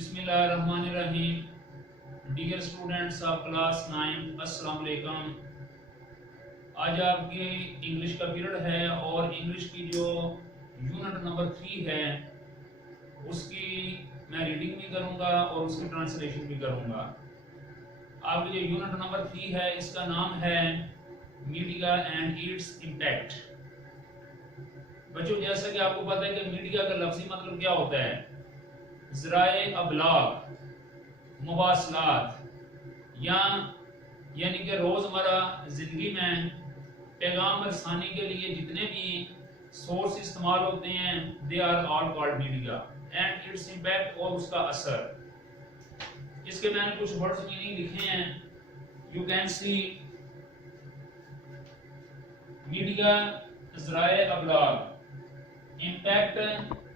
बिस्मिल्लाहिर्रहमानिर्रहीम। Dear students of class 9, अस्सलाम वालेकुम। आज आपके इंग्लिश का पीरियड है और इंग्लिश की जो यूनिट नंबर 3 है उसकी मैं रीडिंग भी करूंगा और उसकी ट्रांसलेशन भी करूंगा। आपकी जो यूनिट नंबर 3 है इसका नाम है मीडिया एंड इट्स इम्पैक्ट। बच्चों, जैसा कि आपको पता है कि मीडिया का लफ्जी मतलब क्या होता है? ज़राए अबलाग, मवासलात यानी कि रोज़मर्रा ज़िंदगी में पैगाम रसानी के लिए जितने भी सोर्स इस्तेमाल होते हैं they are all called media and its impact, और उसका असर। इसके मैंने कुछ वर्ड्स मीनिंग लिखे हैं। यू कैन सी मीडिया, ज़राए अबलाग, इम्पैक्ट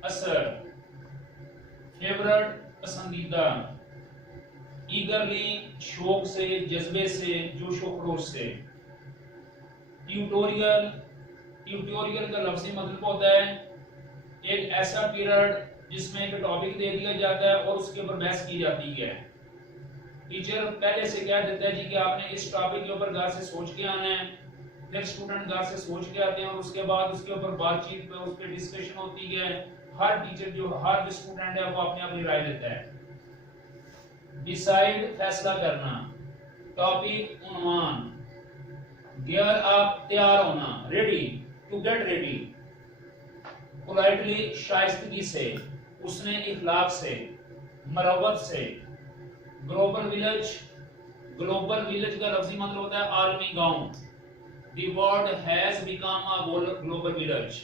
असर, फेवरेट पसंदीदा, ईगरली शौक से, जज्बे से, जोशो खरोश से। ट्यूटोरियल, ट्यूटोरियल का लफ्ज़ी मतलब होता है एक ऐसा पीरियड जिसमें एक टॉपिक दे दिया जाता है और उसके ऊपर बहस की जाती है। टीचर पहले से कह देता है जी कि आपने इस टॉपिक के ऊपर घर से सोच के आना है, फिर स्टूडेंट घर से सोच के आते हैं और उसके बाद उसके ऊपर बातचीत पे उस पर डिस्कशन होती है। हर टीचर हर स्टूडेंट है वो अपनी अपनी राय देता है। डिसाइड फैसला करना, टॉपिक उन्वान, गियर अप तैयार होना, ready to get ready, politely शाइस्तगी से, उसने इखलाक से, मरवत से, ग्लोबल विलेज, ग्लोबल विलेज का लफ्जी मतलब होता है आलमी गांव। The world has become a global village।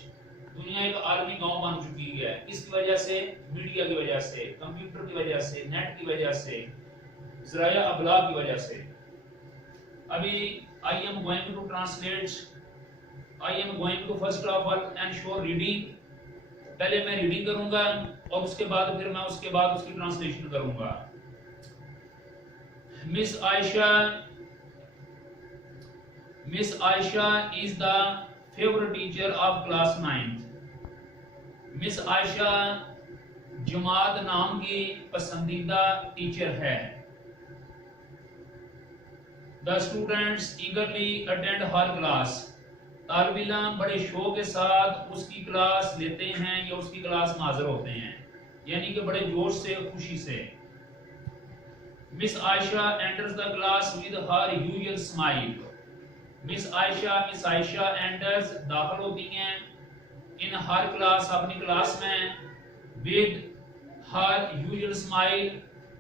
दुनिया एक आलमी गांव बन चुकी है। किसकी वजह से? मीडिया की वजह से, कंप्यूटर की वजह से, नेट की वजह से, ज़राया अबलाग की वजह से। अभी I am going to translate, I am going to first of all ensure reading. पहले मैं रीडिंग करूंगा और उसके बाद फिर मैं उसके बाद उसकी ट्रांसलेशन करूंगा। Miss Aisha is the favorite teacher of class 9th। Miss Aisha जमात नाम की पसंदीदा टीचर है। The students eagerly attend her class। तालिब इल्म बड़े शौक के साथ उसकी क्लास लेते हैं या उसकी क्लास में हाजिर होते हैं, यानी कि बड़े जोश से, खुशी से। Miss Aisha enters the class with her usual smile। Miss Ayesha enters दाखिल होती हैं इन हर क्लास, अपनी क्लास में, विद हर यूजुअल स्माइल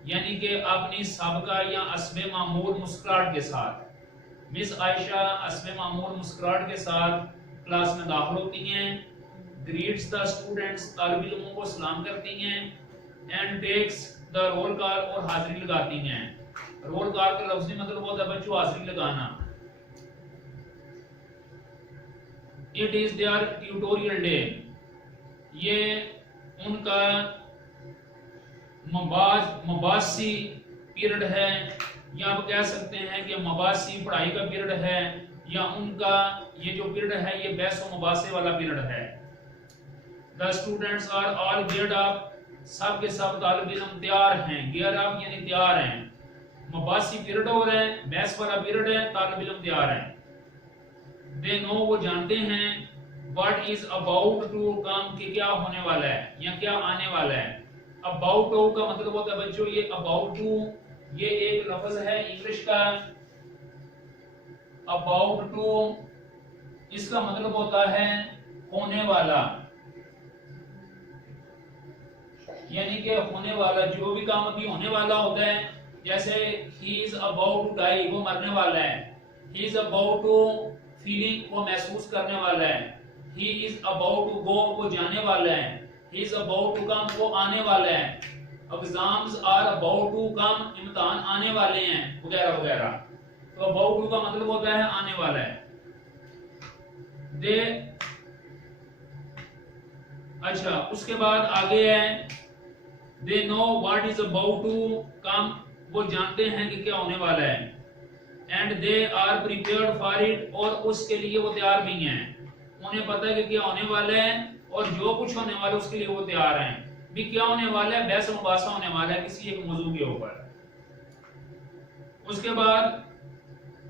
यानी कि अपनी साबका या अस्बे मामूल मुस्कुराहट के साथ। मिस आयशा अस्बे मामूल मुस्कुराहट के साथ क्लास में दाखिल होती हैं। ग्रीट्स द स्टूडेंट्स, तालिब इल्मों को सलाम करती हैं। And takes the roll call, और हाजिरी लगाती हैं। रोल कॉल का लफ्ज़ी मतलब होता है बच्चों हाजिरी लगाना। It is their tutorial day। ये उनका मबासी पीरियड है, या आप कह सकते हैं कि मबासी पढ़ाई का पीरियड है, या उनका ये जो पीरियड है ये बहस व मुबासे वाला पीरियड है। The students are all geared up। सब के सब तालिब इल्म तैयार हैं। gear up यानी तैयार हैं। मबासी पीरियड हो रहा है, बहस वाला पीरियड है, तालिब इल्म तैयार हैं। They know, वो जानते हैं, what is about to come, कि क्या होने वाला है या क्या आने वाला है। about to का मतलब होता है बच्चों ये about to, ये एक लफ्ज है इंग्लिश का। about to इसका मतलब होता है होने वाला, यानी कि होने वाला, जो भी काम अभी होने वाला होता है। जैसे he is about to die, वो मरने वाला है। he is about to feeling, वो महसूस करने वाला है। he is about to go, वो जाने वाला है। he is about to come, वो आने वाला है। exams are about to come, इम्तिहान आने वाले हैं, वगैरह वगैरह। तो about to का मतलब होता है आने वाला है। अच्छा, उसके बाद आगे है they know what is about to come, वो जानते हैं कि क्या होने वाला है। And they are prepared for it, और उसके लिए वो तैयार भी हैं। उन्हें पता है कि क्या होने वाला है और जो कुछ होने वाला है उसके लिए वो तैयार हैं। भी क्या होने वाला है, बहस मुबासा होने वाला है किसी एक मौजू के ऊपर। उसके बाद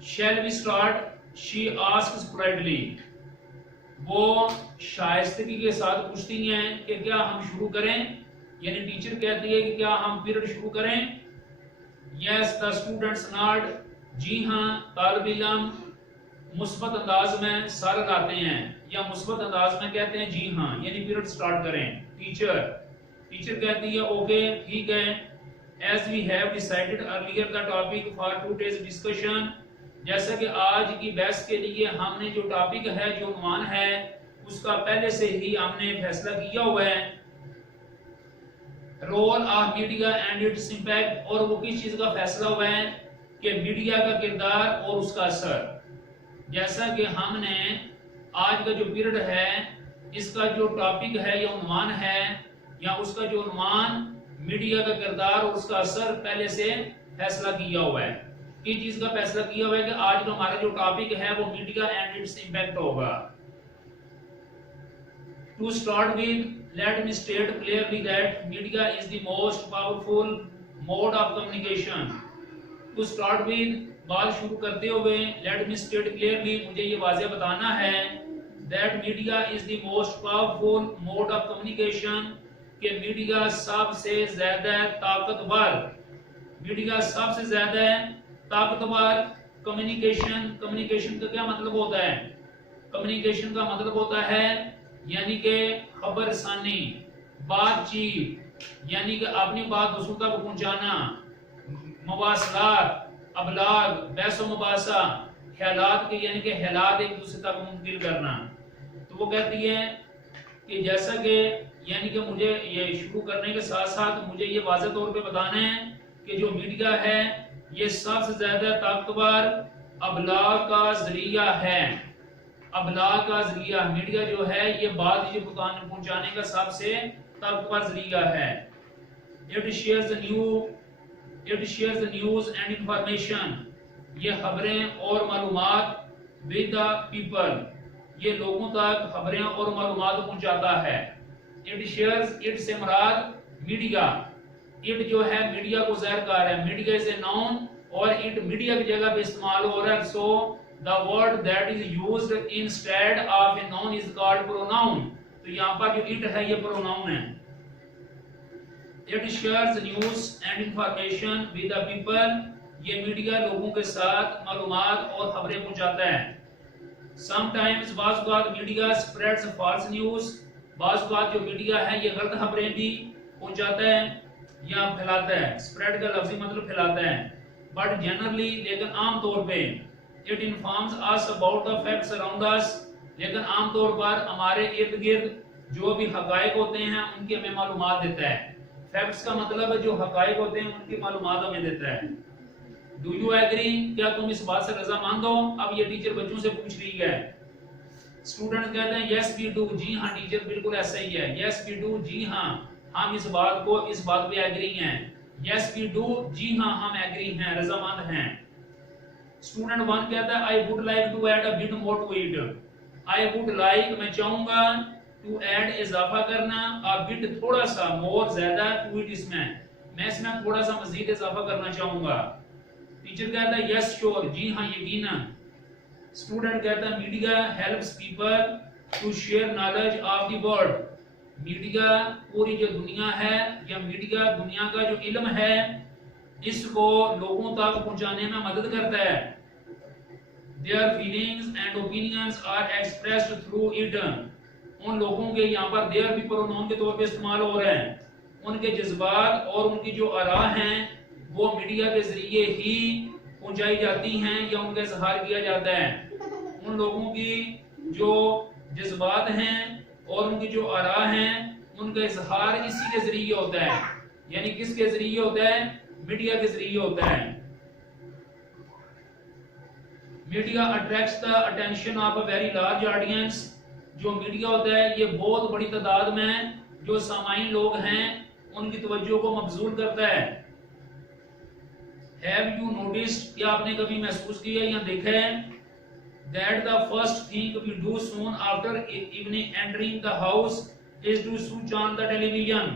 shall we start, she asks politely, वो शाइस्तगी के साथ पूछती हैं कि क्या हम शुरू करें, यानी टीचर कहती है कि क्या हम पीरियड शुरू करें। यस द स्टूडेंट्स नॉड, जी हाँ तालिब इल्म मुस्बत अंदाज में सर लगाते हैं या मुस्बत अंदाज में कहते हैं जी हाँ, यानी पीरियड स्टार्ट करें। टीचर कहती है ओके ठीक है। As we have decided earlier the topic for today's discussion, जैसा कि आज की बहस के लिए हमने जो टॉपिक है, जो उन्वान है, उसका पहले से ही हमने फैसला किया हुआ है। Role of media and its impact, और वो किस चीज का फैसला हुआ है कि मीडिया का किरदार और उसका असर। जैसा कि हमने आज का जो पीरियड है, इसका जो टॉपिक है या उन्वान है, या उसका जो उन्वान मीडिया का किरदार और उसका असर पहले से फैसला किया हुआ है। किस चीज का फैसला किया हुआ है कि आज का हमारा जो टॉपिक है वो मीडिया एंड इट्स इम्पैक्ट होगा। To start with, let me state clearly that media is the most powerful mode of communication. To start with, बात शुरू करते हुए let me state clearly, मुझे ये वाज़ेह बताना है that media is the most powerful mode of communication, कि media सबसे ज्यादा ताकतवर, मीडिया सबसे ज्यादा ताकतवर कम्युनिकेशन का क्या मतलब होता है? कम्युनिकेशन का मतलब होता है यानी कि खबरसानी, बातचीत, यानी कि अपनी बात दूसरों तक पहुंचाना, मवासलात, अबलाग, बहस मुबासा, ख्यालात के यानी कि ख्यालात एक दूसरे तक मुंतकिल करना। तो वो कहती है कि जैसा कि यानी कि मुझे ये शुरू करने के साथ साथ मुझे ये वाज़ेह तौर पे बताना है कि जो मीडिया है ये सबसे ज्यादा ताकतवर अबलाग का जरिया है। अबलाग का जरिया मीडिया जो है ये बात पहुंचाने का सबसे ताकतवर जरिया है। It shares the news and information, ये खबरें और मालूमात विद द पीपल, ये लोगों तक खबरें और मालूमात पहुंचाता है। इट शेयर्स, इट से मुराद मीडिया, इट जो है मीडिया को ज़ाहिर कर रहा है, मीडिया इज ए नाउन और इट मीडिया की जगह पे इस्तेमाल हो रहा है। So the word that is used instead of a noun is called pronoun. तो यहाँ पर जो इट है ये प्रोनाउन है। It shares news and information with the people, ये मीडिया लोगों के साथ मालूमात और खबरें पहुंचाता है। समटाइम्स बाज़ औक़ात मीडिया स्प्रेड्स फॉल्स न्यूज, बाज़ औक़ात जो मीडिया है ये गलत खबरें भी पहुंचाता है या फैलाता है। स्प्रेड का लफ्ज़ी मतलब फैलाता है। बट जनरली, लेकिन आम तौर पे, it informs us about the facts around us, लेकिन आम तौर पर हमारे इर्द गिर्द जो भी हकायक होते हैं उनकी हमें मालूमात देता है। फैक्ट्स का मतलब है जो हकायक होते हैं उनकी मालूमात हमें देता है। डू यू एग्री, क्या तुम इस बात से रज़ामंद हो? अब ये टीचर बच्चों से पूछ रही है। स्टूडेंट कहते हैं यस वी डू, जी हाँ टीचर बिल्कुल ऐसा ही है। यस वी डू, जी हाँ हम इस बात पे एग्री हैं। यस वी डू, जी हाँ हम एग्री हैं, रज़ामंद हैं। स्टूडेंट 1 कहता है I would like to add a bit more to it, I would like मैं चाहूंगा, टू ऐड इजाफा करना, अ बिट थोड़ा सा, मोर ज्यादा, टू इट इसमें, मैं इसमें थोड़ा सा मजीद इजाफा करना चाहूंगा। टीचर कहता है यस श्योर, जी हाँ यकीनन। स्टूडेंट कहता है media helps people to share knowledge of the world, media पूरी जो दुनिया है या मीडिया दुनिया का जो इल्म है इसको लोगों तक पहुंचाने में मदद करता है। Their feelings and opinions are expressed through it, उन लोगों के यहाँ पर देयर भी प्रोनाउन के तौर पे इस्तेमाल हो रहे हैं। उनके जज्बात और उनकी जो आरा हैं वो मीडिया के जरिए ही पहुंचाई जाती हैं या उनका इजहार किया जाता है। उन लोगों की जो जज्बात हैं और उनकी जो आरा हैं उनका इजहार इसी के जरिए होता है। यानी किसके जरिए होता है? मीडिया के जरिए होता है। Media attracts the attention of a very large audience, जो मीडिया होता है ये बहुत बड़ी तादाद में जो सामाइन लोग हैं उनकी तवज्जो को मबजूल करता है। हैव यू नोटिस्ड, क्या आपने कभी महसूस किया या देखा है, that the first thing we do soon after evening entering the house is to switch on the television,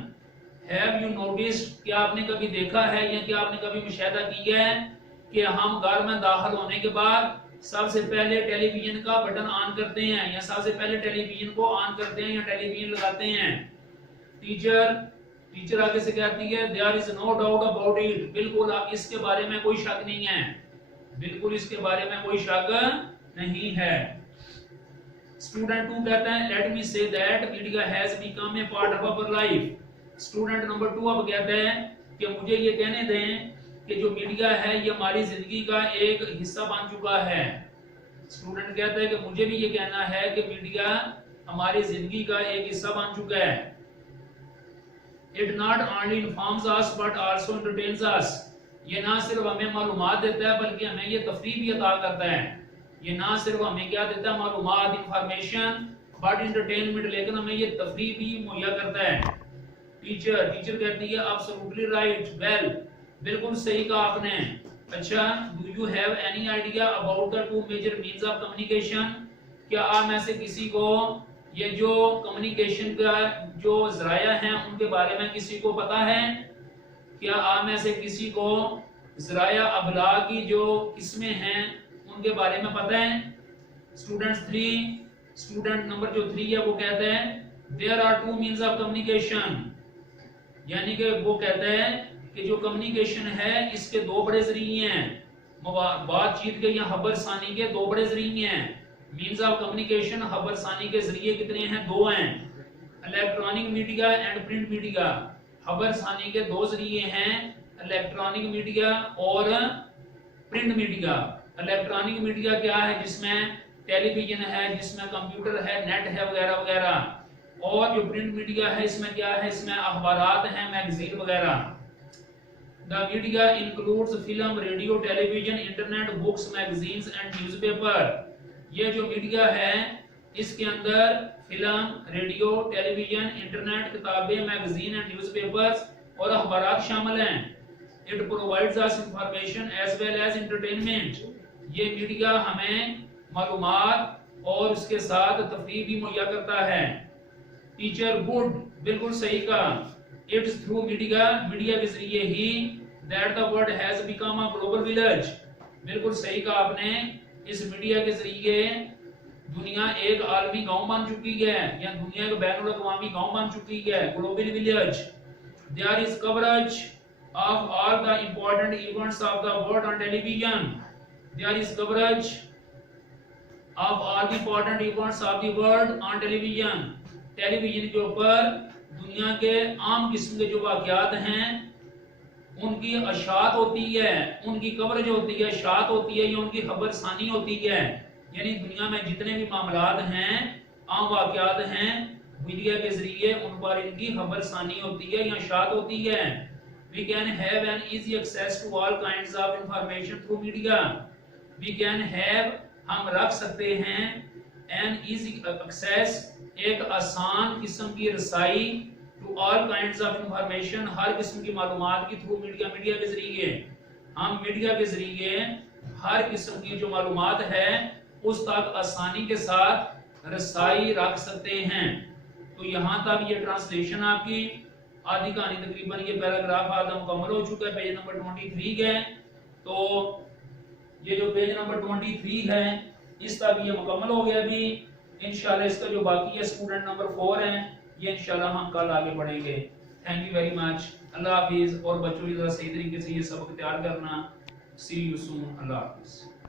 have you noticed, क्या आपने कभी देखा है या क्या आपने कभी मुशाहिदा किया है कि हम घर में दाखिल होने के बाद सबसे पहले टेलीविजन का बटन ऑन करते हैं या सबसे पहले टेलीविजन को ऑन करते हैं या टेलीविजन लगाते हैं। टीचर आगे से कहती है there is no doubt about it, बिल्कुल आप इसके बारे में कोई शक नहीं है, बिल्कुल इसके बारे में कोई शक नहीं है। स्टूडेंट 2 कहता है let me say that media has become a part of our life. Student number 2 अब कहता है कि मुझे ये कहने दें कि जो मीडिया है ये हमारी जिंदगी का एक हिस्सा बन चुका है। स्टूडेंट कहता है कि मुझे भी ये कहना है कि मीडिया हमारी जिंदगी का एक हिस्सा बन चुका है। It not only informs us but also entertains us, ये ना सिर्फ हमें मालूमात देता है बल्कि हमें ये तफरीह भी अता करता है। ये ना सिर्फ हमें क्या देता है मालूमात इंफॉर्मेशन बट एंटरटेनमेंट, लेकिन हमें ये तफरीह भी मुहैया करता है। टीचर कहती है एब्सोल्युटली राइट, वेल बिल्कुल सही कहा आपने। अच्छा, do you have any idea about the two major means of communication, क्या आप में से किसी को ये जो कम्युनिकेशन का जो जराया हैं उनके बारे में किसी को पता है? क्या आप में से किसी को जराया अबलाग की जो किस्में हैं उनके बारे में पता है? स्टूडेंट नंबर जो 3 है वो कहते हैं there are two means of communication, यानी कि वो कहते हैं कि जो कम्युनिकेशन है इसके दो बड़े जरिए हैं, बातचीत के या खबर सानी के दो बड़े जरिए हैं। मीन्स ऑफ कम्युनिकेशन खबर सानी के जरिए कितने हैं? 2 हैं, electronic media and print media. खबर सानी के 2 जरिए हैं, इलेक्ट्रॉनिक मीडिया और प्रिंट मीडिया। इलेक्ट्रॉनिक मीडिया क्या है? जिसमें टेलीविजन है, जिसमें कंप्यूटर है, नेट है वगैरह वगैरह। और जो प्रिंट मीडिया है इसमें क्या है? इसमें अखबारात हैं, मैगजीन वगैरह। The media includes film, radio, television, internet, books, magazines and newspaper। ये जो मीडिया है इसके अंदर फिल्म, रेडियो, टेलीविजन, इंटरनेट, किताबें, मैगजीन एंड न्यूज़पेपर्स और अखबारात शामिल हैं। It provides us information as well as entertainment। ये मीडिया हमें मालूमात और उसके साथ तफरीह भी मुहैया करता है। टीचर गुड, बिल्कुल सही कहा। It's through media के जरिए ही that the world has become a global village। बिल्कुल सही कहा आपने, इस मीडिया के जरिए दुनिया एक आलमी गांव बन चुकी है या दुनिया का बैनुल अक़वामी गांव बन चुकी है, global village. There is coverage of all the important events of the world on television। There is coverage of all the important events of the world on television। Television के ऊपर दुनिया के आम किस्म के जो वाक़यात हैं उनकी अशात होती है, उनकी कवरेज होती है, अशात होती है या उनकी खबर सानी होती है। यानी दुनिया में जितने भी मामलात हैं, आम वाक़यात हैं, मीडिया के जरिए उन पर इनकी खबर सानी होती है या अशात होती है। We can have an easy access to all kinds of information through media। We can have, हम रख सकते हैं, an easy access, एक आसान किस्म की रसाई, to all kinds of information, हर किस्म की मालूमात की थ्रू मीडिया के जरिए। हम मीडिया के जरिए हर किस्म की जो मालूमात है उस तक आसानी के साथ रसाई रख सकते हैं। तो यहाँ तक ये ट्रांसलेशन आपकी आधी कहानी तकरीबन ये पैराग्राफ आधा मुकम्मल हो चुका है पेज नंबर 23 के। तो ये जो पेज नंबर 23 है इस तक ये मुकम्मल हो गया। अभी इंशाल्लाह इसका जो बाकी है स्टूडेंट नंबर 4 है ये इंशाल्लाह हम कल आगे बढ़ेंगे। थैंक यू वेरी मच, अल्लाह हाफिज। और बच्चों की तरह सही तरीके से ये सबक तैयार करना। सी यू सून, अल्लाह हाफिज।